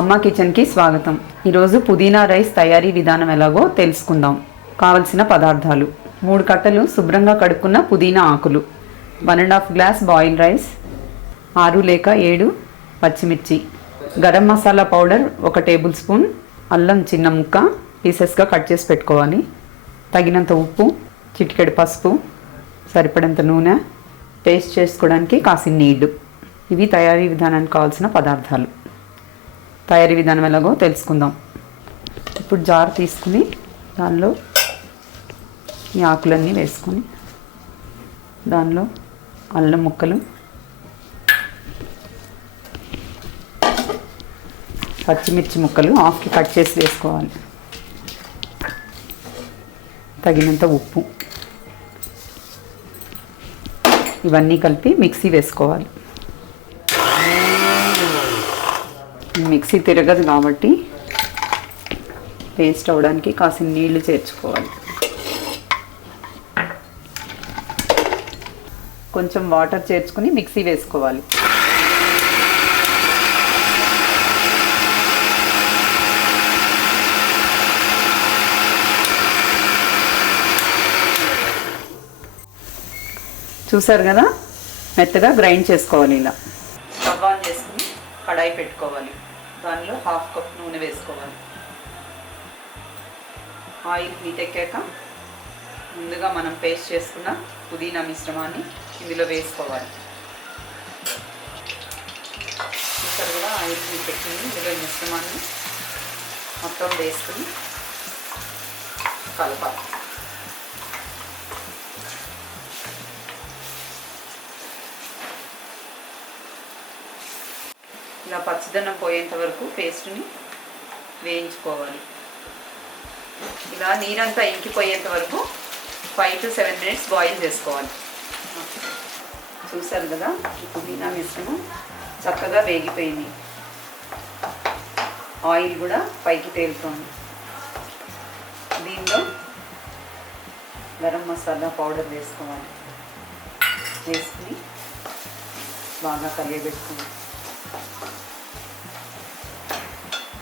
అమ్మ కిచెన్కి స్వాగతం. ఈరోజు పుదీనా రైస్ తయారీ విధానం ఎలాగో తెలుసుకుందాం. కావలసిన పదార్థాలు: 3 కట్టలు శుభ్రంగా కడుక్కున్న పుదీనా ఆకులు, 1½ గ్లాస్ బాయిల్ రైస్, 6 లేక 7 పచ్చిమిర్చి, garam masala powder 1 table spoon, అల్లం చిన్న ముక్క పీసెస్గా కట్ చేసి పెట్టుకోవాలి, తగినంత ఉప్పు, చిటికెడు పసుపు, సరిపడంత నూనె, పేస్ట్ చేసుకోవడానికి కాసిన నీళ్లు. ఇవి తయారీ విధానానికి కావాల్సిన పదార్థాలు. తయారీ విధానం ఎలాగో తెలుసుకుందాం. ఇప్పుడు జార్ తీసుకుని దానిలో ఈ ఆకులన్నీ వేసుకొని దానిలో అల్లం ముక్కలు, పచ్చిమిర్చి ముక్కలు హాఫ్కి కట్ చేసి వేసుకోవాలి, తగినంత ఉప్పు, ఇవన్నీ కలిపి మిక్సీ వేసుకోవాలి. మిక్సీ తిరగదు కాబట్టి పేస్ట్ అవడానికి కాసిన నీళ్లు చేర్చుకోవాలి. కొంచెం వాటర్ చేర్చుకుని మిక్సీ వేసుకోవాలి. చూసారు కదా, మెత్తగా గ్రైండ్ చేసుకోవాలి. ఇలా స్టవ్ ఆన్ చేసుకుని కడాయి పెట్టుకోవాలి. దానిలో 1/2 కప్ నూనె వేసుకోవాలి. ఆయిల్ హీట్ ఎక్కాక ముందుగా మనం పేస్ట్ చేసుకున్న పుదీనా మిశ్రమాన్ని ఇందులో వేసుకోవాలి. చూసారు కూడా, ఆయిల్ హీట్ ఎక్కింది. ఇందులో ఈ మిశ్రమాన్ని మొత్తం వేసుకుని కలపాలి. ఇలా పచ్చిదనం పోయేంత వరకు పేస్ట్ని వేయించుకోవాలి. ఇలా నీరంతా ఇంకిపోయేంత వరకు 5 to 7 minutes బాయిల్ చేసుకోవాలి. చూసారు కదా, ఈ పుదీనా మిశ్రమం చక్కగా వేగిపోయింది. ఆయిల్ కూడా పైకి తేలుతోంది. దీనిలో గరం మసాలా పౌడర్ వేసుకోవాలి. వేసుకుని బాగా కలియబెట్టుకోవాలి.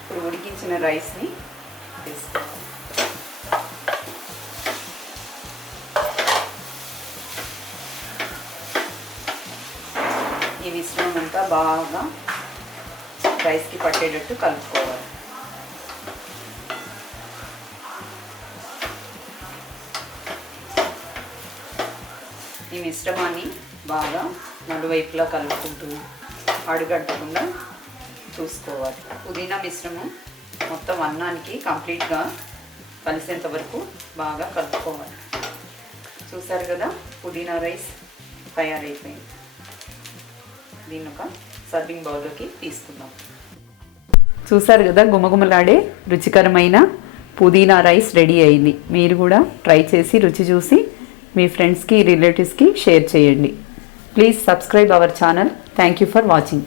ఇప్పుడు ఉడికించిన రైస్ని వేసుకోవాలి. ఈ మిశ్రమం అంతా బాగా రైస్కి పట్టేటట్టు కలుపుకోవాలి. ఈ మిశ్రమాన్ని బాగా నలువైపులా కలుపుకుంటూ అడుగట్టకుండా చూసుకోవాలి. పుదీనా మిశ్రమం మొత్తం అన్నానికి కంప్లీట్గా కలిసేంత వరకు బాగా కలుపుకోవాలి. చూసారు కదా, పుదీనా రైస్ తయారైపోయింది. దీన్ని ఒక సర్వింగ్ బౌల్లోకి తీసుకుందాం. చూసారు కదా, గుమగుమలాడే రుచికరమైన పుదీనా రైస్ రెడీ అయింది. మీరు కూడా ట్రై చేసి రుచి చూసి మీ ఫ్రెండ్స్కి, రిలేటివ్స్కి షేర్ చేయండి. Please subscribe our channel. Thank you for watching.